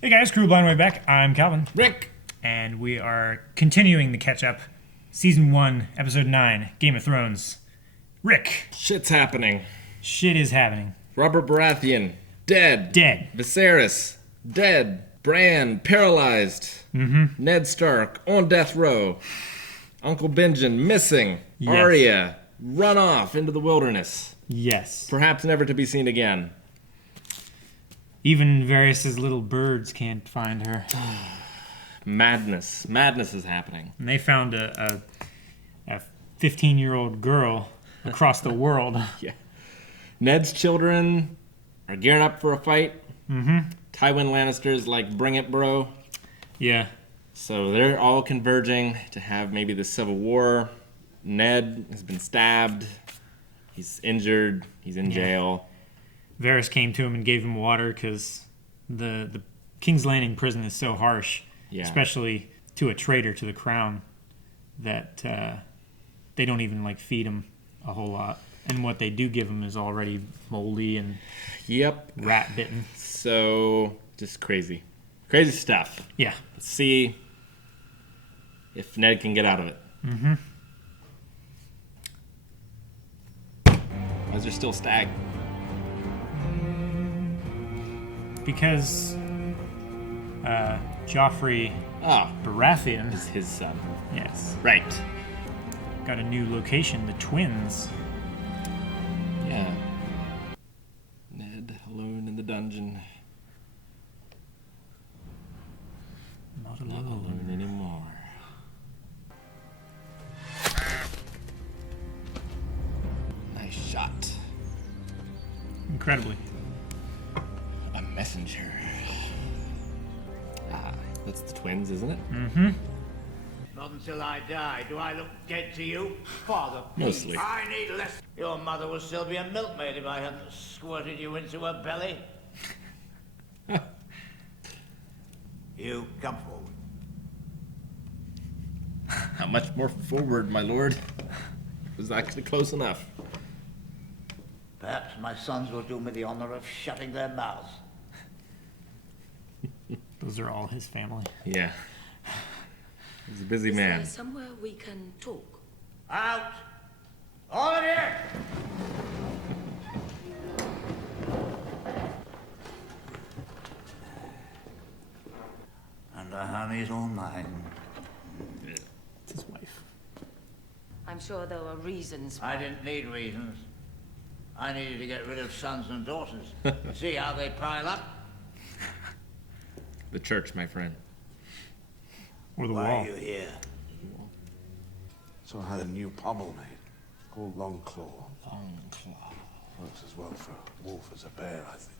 Hey guys, Crew Blind Way back. I'm Calvin. Rick! And we are continuing the catch up. Season 1, Episode 9, Game of Thrones. Rick. Shit's happening. Shit is happening. Robert Baratheon, dead. Dead. Viserys, dead. Bran, paralyzed. Ned Stark, on death row. Uncle Benjen, missing. Yes. Arya, run off into the wilderness. Yes. Perhaps never to be seen again. Even Varys' little birds can't find her. Madness. Madness is happening. And they found a 15-year-old girl across the world. Yeah. Ned's children are gearing up for a fight. Tywin Lannister's like, bring it, bro. Yeah. So they're all converging to have maybe the Civil War. Ned has been stabbed. He's injured. He's in jail. Varys came to him and gave him water because the King's Landing prison is so harsh, especially to a traitor to the crown, that they don't even like feed him a whole lot. And what they do give him is already moldy and rat bitten. So just crazy. Crazy stuff. Yeah. Let's see if Ned can get out of it. Why is there still stag? Because Joffrey Baratheon is his son. Yes. Right. Got a new location, the twins. Yeah. Ned alone in the dungeon. Not Not alone anymore. Nice shot. Incredibly. A messenger. That's the twins, isn't it? Not until I die do I look dead to you, Father. Mostly. I need less. Your mother will still be a milkmaid if I hadn't squirted you into her belly. You come forward. How much more forward, my lord? It was actually close enough. Perhaps my sons will do me the honor of shutting their mouths. Those are all his family. Yeah. He's a busy Is man. there somewhere we can talk? Out! All of you! And the honey's all mine. It's his wife. I'm sure there were reasons. I didn't need reasons. I needed to get rid of sons and daughters. See how they pile up? The church, my friend. Or the Why wall. are you here? So I had a new pommel made, called Long Claw. Long claw. Works as well for a wolf as a bear, I think.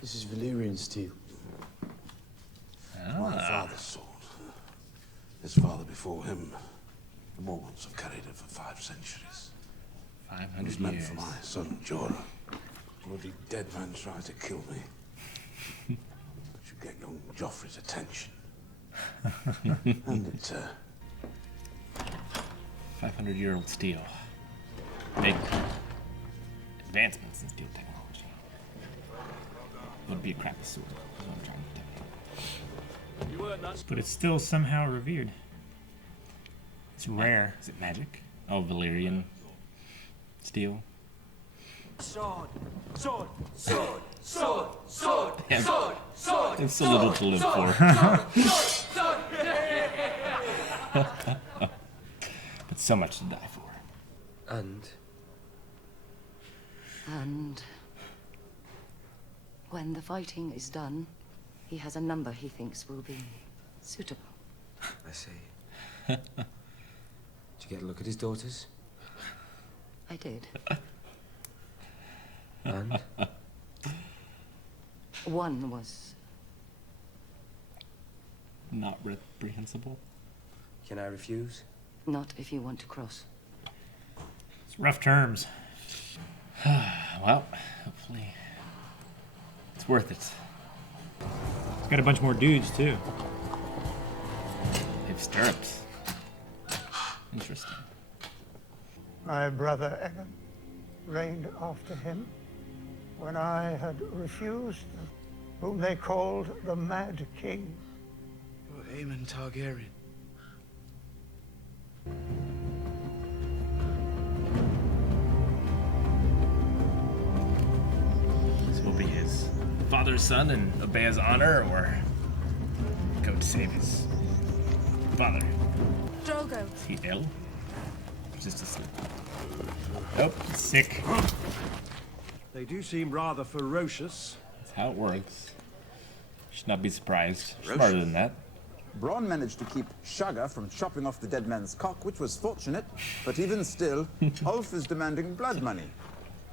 This is Valyrian steel. My father's sword. His father before him. The Mormons have carried it for 5 centuries. 500 It was meant years. for my son Jorah. Bloody dead man tried to kill me. Should get young Joffrey's attention. And it, 500-year-old steel. Big advancements in steel technology. Would be a crappy sword, is what I'm trying to tell you. But it's still somehow revered. It's rare. Is it magic? Oh, Valyrian steel. Sword, sword, sword, sword, sword, Yeah. sword, sword. It's so little to live for. Sword. But so much to die for. And when the fighting is done, he has a number he thinks will be suitable. I see. Did you get a look at his daughters? I did. And? One was Not reprehensible. Can I refuse? not if you want to cross. It's rough terms. Well, hopefully it's worth it. It's got a bunch more dudes, too. They have stirrups. Interesting. My brother Egan reigned after him when I had refused, whom they called the Mad King. You're Aemon Targaryen. This will be his father's son and obey his honor, or go to save his father. Drogo. Is he ill? Or just asleep? Nope, he's sick. They do seem rather ferocious. That's how it works. Should not be surprised. Smarter than that. Bronn managed to keep Shagga from chopping off the dead man's cock, which was fortunate, but even still, Ulf is demanding blood money,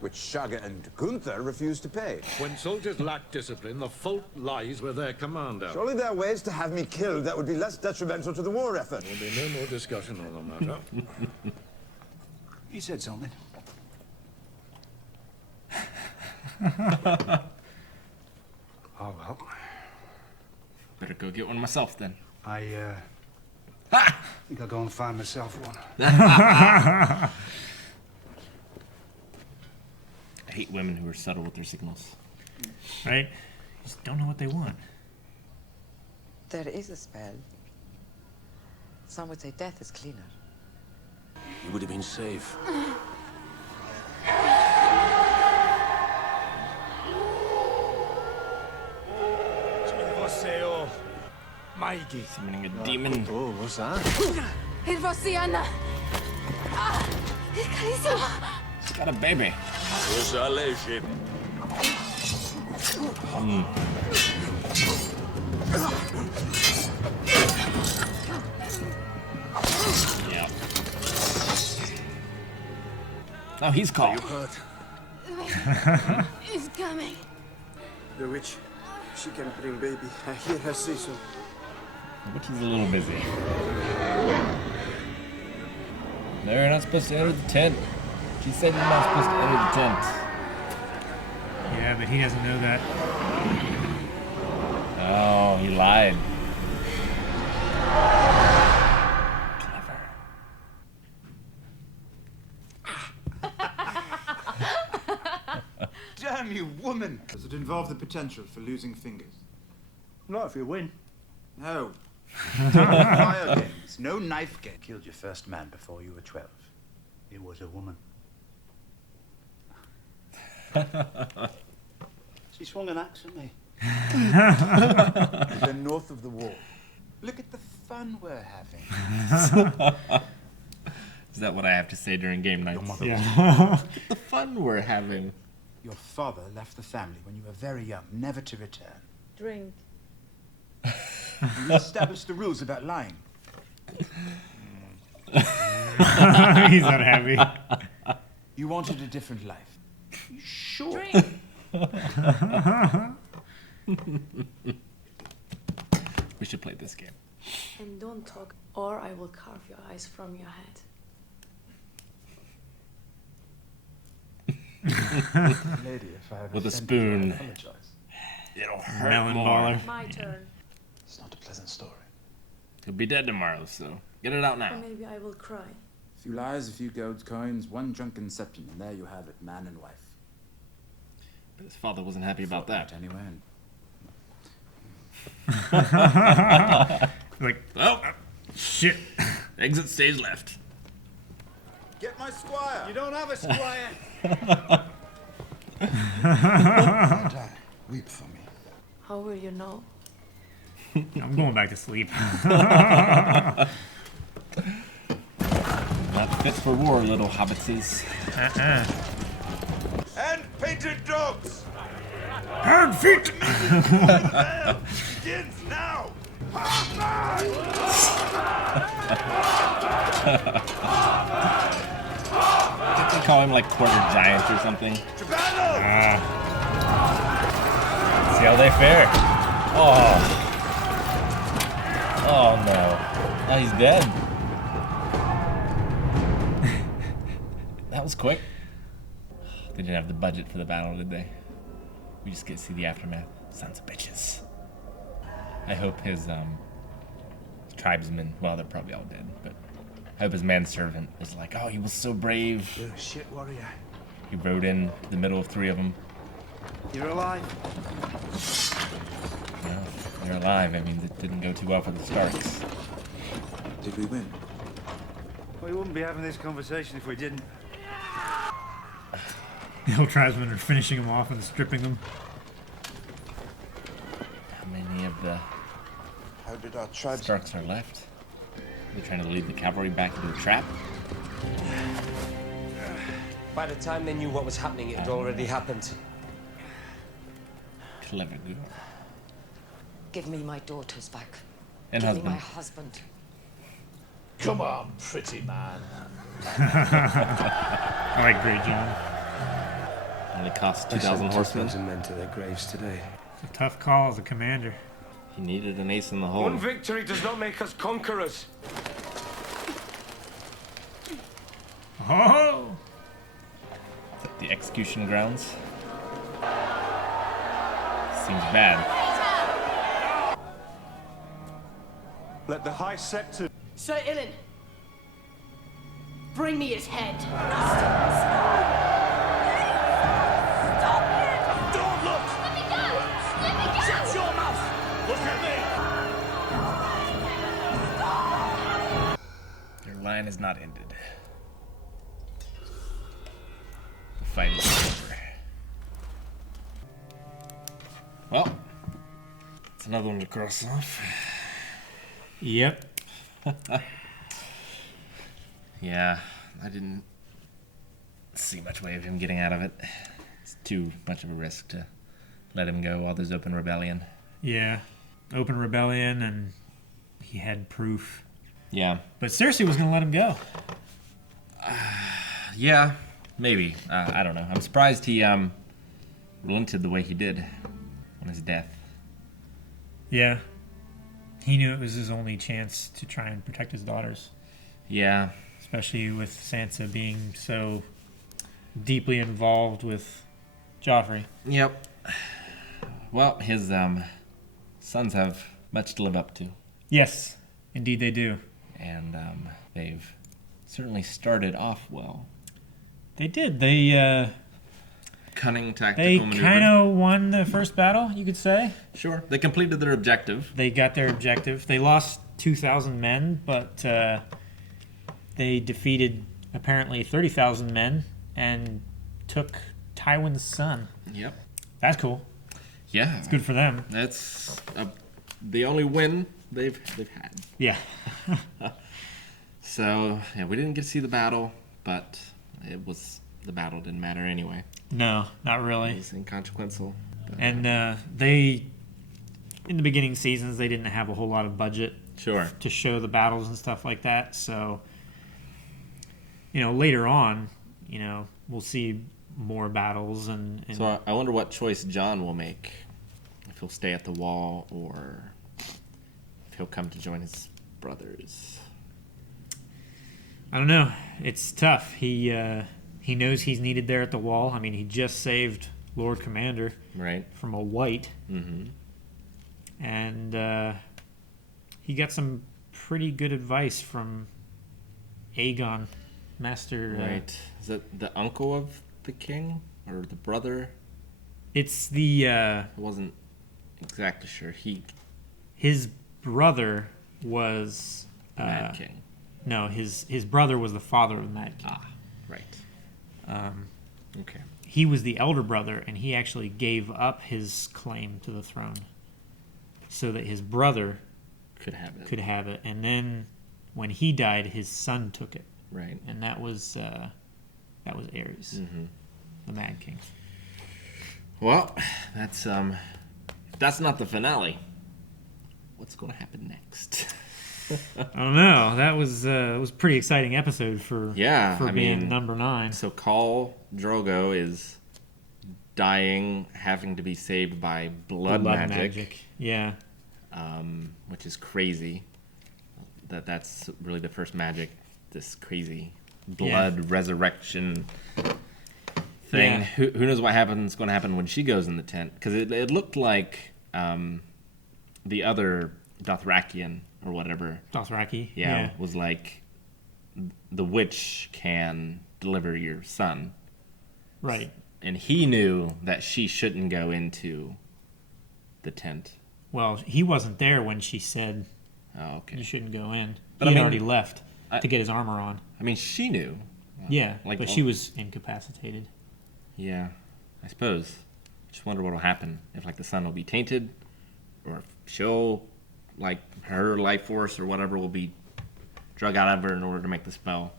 which Shagga and Gunther refuse to pay. When soldiers lack discipline, the fault lies with their commander. Surely there are ways to have me killed that would be less detrimental to the war effort. There will be no more discussion on the matter. He said something. Oh, well. Better go get one myself then. I think I'll go and find myself one. I hate women who are subtle with their signals. Right? Just don't know what they want. There is a spell. Some would say death is cleaner. You would have been safe. Summoning a demon. Oh, what's that? Hirvosiana. Ah, carissimo. She's got a baby. Yeah. Oh, he's called. He's coming. The witch. She can bring baby. I hear her say so. But he's a little busy. No, you're not supposed to enter the tent. She said you're not supposed to enter the tent. Yeah, but he doesn't know that. Oh, he lied. Damn you, woman! Does it involve the potential for losing fingers? Not if you win. No. Fire games. No knife game. Killed your first man before you were 12. It was a woman. She swung an axe at me. They're north of the wall. Look at the fun we're having. Is that what I have to say during game nights? Yeah. Look at the fun we're having. Your father left the family when you were very young, never to return. Drink. You established the rules about lying. He's unhappy. You wanted a different life. You sure? Drink. We should play this game. And don't talk, or I will carve your eyes from your head. Lady, if I have With a offended spoon. you, I apologize. It'll hurt Melon more. baller. My turn. It's not a pleasant story. He'll be dead tomorrow, so get it out Or now. maybe I will cry. A few lies, a few gold coins, one drunken septum, and there you have it, man and wife. But his father wasn't happy about that. Anyway, Like, Oh, shit. exit stage left. Get my squire! You don't have a squire. Die. Weep for me. How will you know? I'm going back to sleep. Not fit for war, little hobbitses. And painted dogs. Hard feet. Begins now. Did they call him like quarter giant or something? To battle. See how they fare. Oh. Oh no. Oh, he's dead. That was quick. They didn't have the budget for the battle, did they? We just get to see the aftermath. Sons of bitches. I hope his tribesmen, well, they're probably all dead, but I hope his manservant is like, oh, he was so brave. You're a shit warrior. He rode in the middle of 3 of them. You're alive. Well, they're alive. I mean, it didn't go too well for the Starks. Did we win? We wouldn't be having this conversation if we didn't. The old tribesmen are finishing them off and stripping them. How many of the How did our tribes... Starks are left? They're trying to lead the cavalry back into the trap. By the time they knew what was happening, it had already happened. Clever girl. Give me my daughters back. And Give husband. me my husband. Come on, pretty man. I like Great John. Only cost I 2,000 sent horsemen. 2,000 men to their graves today. It's a tough call as a commander. He needed an ace in the hole. One victory does not make us conquerors. Oh! Is that the execution grounds? Seems bad. Let the High Septon... Sir Ilan, bring me his head. Don't look! Let me go! Shut your mouth! Look at me! Your line is not ended. The fight is over. Well, it's another one to cross off. Yep. Yeah, I didn't see much way of him getting out of it. It's too much of a risk to let him go while there's open rebellion. Yeah. Open rebellion, and he had proof. Yeah. But Cersei was going to let him go. Yeah, maybe. I don't know. I'm surprised he relented the way he did on his death. Yeah. He knew it was his only chance to try and protect his daughters. Yeah. Especially with Sansa being so deeply involved with Joffrey. Yep. Well, his sons have much to live up to. Yes, indeed they do. And they've certainly started off well. They did. They Cunning tactical they maneuver. kind of won the first battle, you could say. Sure. They completed their objective. They got their objective. They lost 2,000 men, but they defeated apparently 30,000 men and took Tywin's son. Yep. That's cool. Yeah. It's good for them. That's the only win they've had. Yeah. So, yeah, we didn't get to see the battle, but the battle didn't matter anyway. No, not really. It was inconsequential. But, And they, in the beginning seasons, they didn't have a whole lot of budget to show the battles and stuff like that. So, later on, we'll see more battles. And so I wonder what choice Jon will make. If he'll stay at the wall or if he'll come to join his brothers. I don't know. It's tough. He knows he's needed there at the wall. I mean, he just saved Lord Commander from a white. Mm-hmm. And he got some pretty good advice from Aegon, Master. Right. Is it the uncle of the king or the brother? It's the... I wasn't exactly sure. His brother was... Mad King. No, his brother was the father of the Mad King. Ah, right. Okay. He was the elder brother, and he actually gave up his claim to the throne so that his brother could have it. And then when he died, his son took it. Right. And that was Aerys, the Mad King. Well, that's not the finale. What's going to happen next? I don't know. That was it was a pretty exciting episode for being number 9. So Khal Drogo is dying, having to be saved by blood magic. Yeah. Which is crazy. That's really the first magic. This crazy blood resurrection thing. Yeah. Who knows what happens? Going to happen when she goes in the tent? Because it looked like the other Dothrakian or whatever. Dothraki. Yeah, was like the witch can deliver your son. Right. And he knew that she shouldn't go into the tent. Well, he wasn't there when she said, "Oh, okay, you shouldn't go in." But He had already left to get his armor on. I mean, she knew. Yeah, but she was incapacitated. Yeah, I suppose. Just wonder what will happen if, like, the sun will be tainted, or if she'll, like, her life force or whatever will be drug out of her in order to make the spell.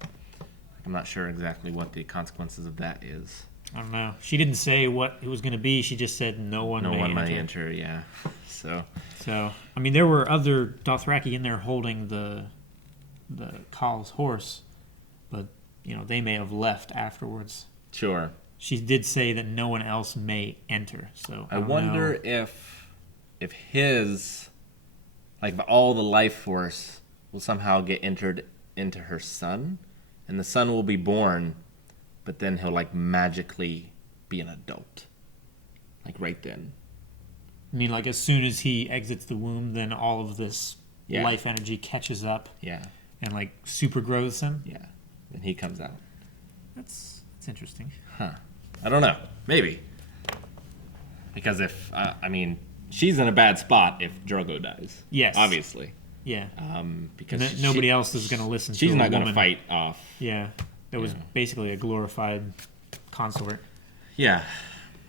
I'm not sure exactly what the consequences of that is. I don't know. She didn't say what it was going to be. She just said no one may enter. Yeah. So I mean, there were other Dothraki in there holding the Khal's horse, but they may have left afterwards. Sure. She did say that no one else may enter. So I wonder if his, like, all the life force will somehow get entered into her son, and the son will be born, but then he'll, like, magically be an adult, like, right then. I mean, like, as soon as he exits the womb, then all of this life energy catches up. Yeah. And, like, super grows him. Yeah. And he comes out. That's interesting. Huh. I don't know. Maybe. Because if, I mean, she's in a bad spot if Drogo dies. Yes. Obviously. Yeah. Because nobody else is going to listen to her. She's not going to fight off. Yeah. That was basically a glorified consort. Yeah.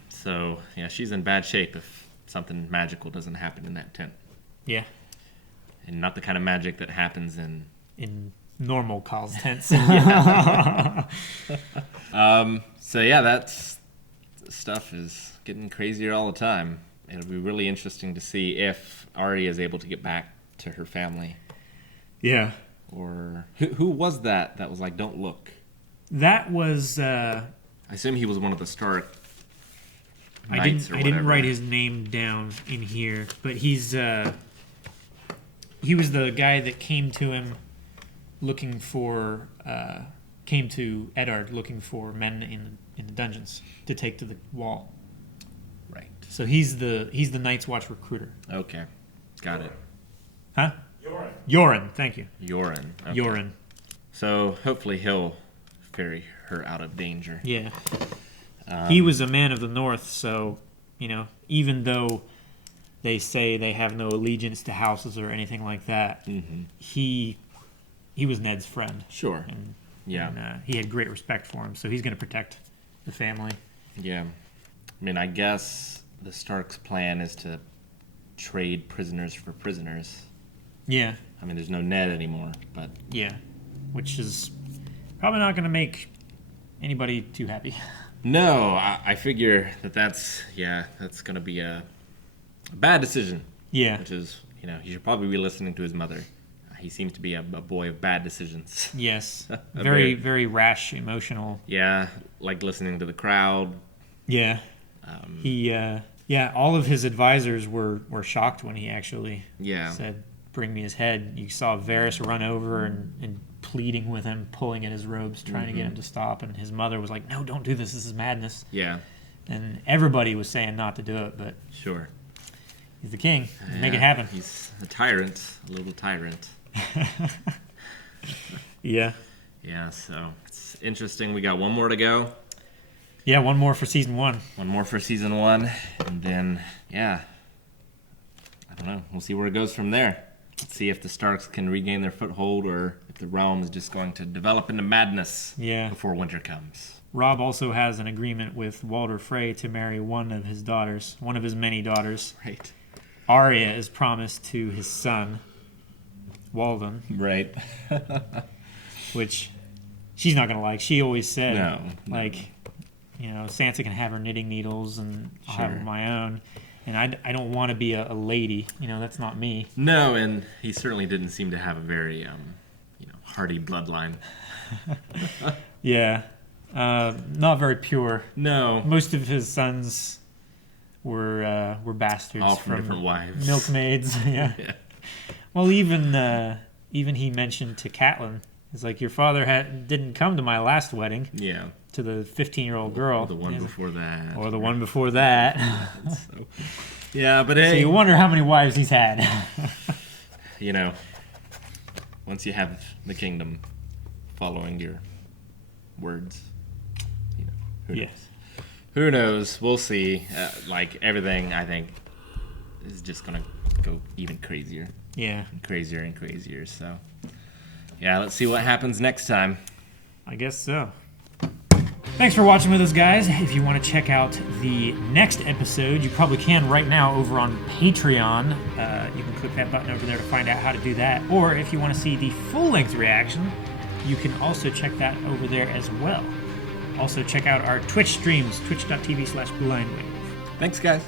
So, yeah, she's in bad shape if something magical doesn't happen in that tent. Yeah. And not the kind of magic that happens in normal Khal's tents. So yeah, that's stuff is getting crazier all the time. It'll be really interesting to see if Arya is able to get back to her family. Yeah. Or who was that was like, don't look? That was I assume he was one of the Stark I knights I didn't write his name down in here, but he was the guy that came to him came to Eddard looking for men in the dungeons to take to the wall. Right. So he's the Night's Watch recruiter. Okay. Got it. Huh? Yoren, thank you. Yoren. Okay. Yoren. So hopefully he'll ferry her out of danger. Yeah. He was a man of the North, so, even though they say they have no allegiance to houses or anything like that, he was Ned's friend. Sure. And he had great respect for him, so he's going to protect the family. Yeah. I mean, I guess the Stark's plan is to trade prisoners for prisoners. Yeah. I mean, there's no Ned anymore, but... Yeah. Which is probably not going to make anybody too happy. No, I figure that's going to be a bad decision. Yeah. Which is, he should probably be listening to his mother. He seems to be a boy of bad decisions. Yes. Very, very rash, emotional. Yeah, like listening to the crowd. Yeah. All of his advisors were shocked when he actually said, "Bring me his head." You saw Varys run over and pleading with him, pulling at his robes, trying to get him to stop. And his mother was like, "No, don't do this. This is madness." Yeah. And everybody was saying not to do it, but... Sure. He's the king. Make it happen. He's a tyrant. A little tyrant. Yeah. Yeah, so it's interesting. We got one more to go. Yeah, one more for season 1. One more for season 1. And then, I don't know. We'll see where it goes from there. Let's see if the Starks can regain their foothold or if the realm is just going to develop into madness before winter comes. Robb also has an agreement with Walder Frey to marry one of his daughters, one of his many daughters. Right. Arya is promised to his son, Walden. Right. Which she's not going to like. She always said, no. Sansa can have her knitting needles and I'll have my own. And I don't want to be a lady. That's not me. No, and he certainly didn't seem to have a very, hearty bloodline. Yeah. Not very pure. No. Most of his sons were bastards. All from different wives. Milkmaids. Yeah. Well, even he mentioned to Catelyn, it's like, your father didn't come to my last wedding. Yeah. To the 15-year-old girl. Or the one before that. Or the one before that. Yeah, but hey. So you wonder how many wives he's had. Once you have the kingdom, following your words. You know, who knows? Yes. Who knows? We'll see. Like everything, I think is just gonna go even crazier. Yeah. And crazier and crazier. So, yeah, let's see what happens next time. I guess so. Thanks for watching with us, guys. If you want to check out the next episode, you probably can right now over on Patreon. You can click that button over there to find out how to do that. Or if you want to see the full-length reaction, you can also check that over there as well. Also, check out our Twitch streams, twitch.tv/BlueLionWave. Thanks, guys.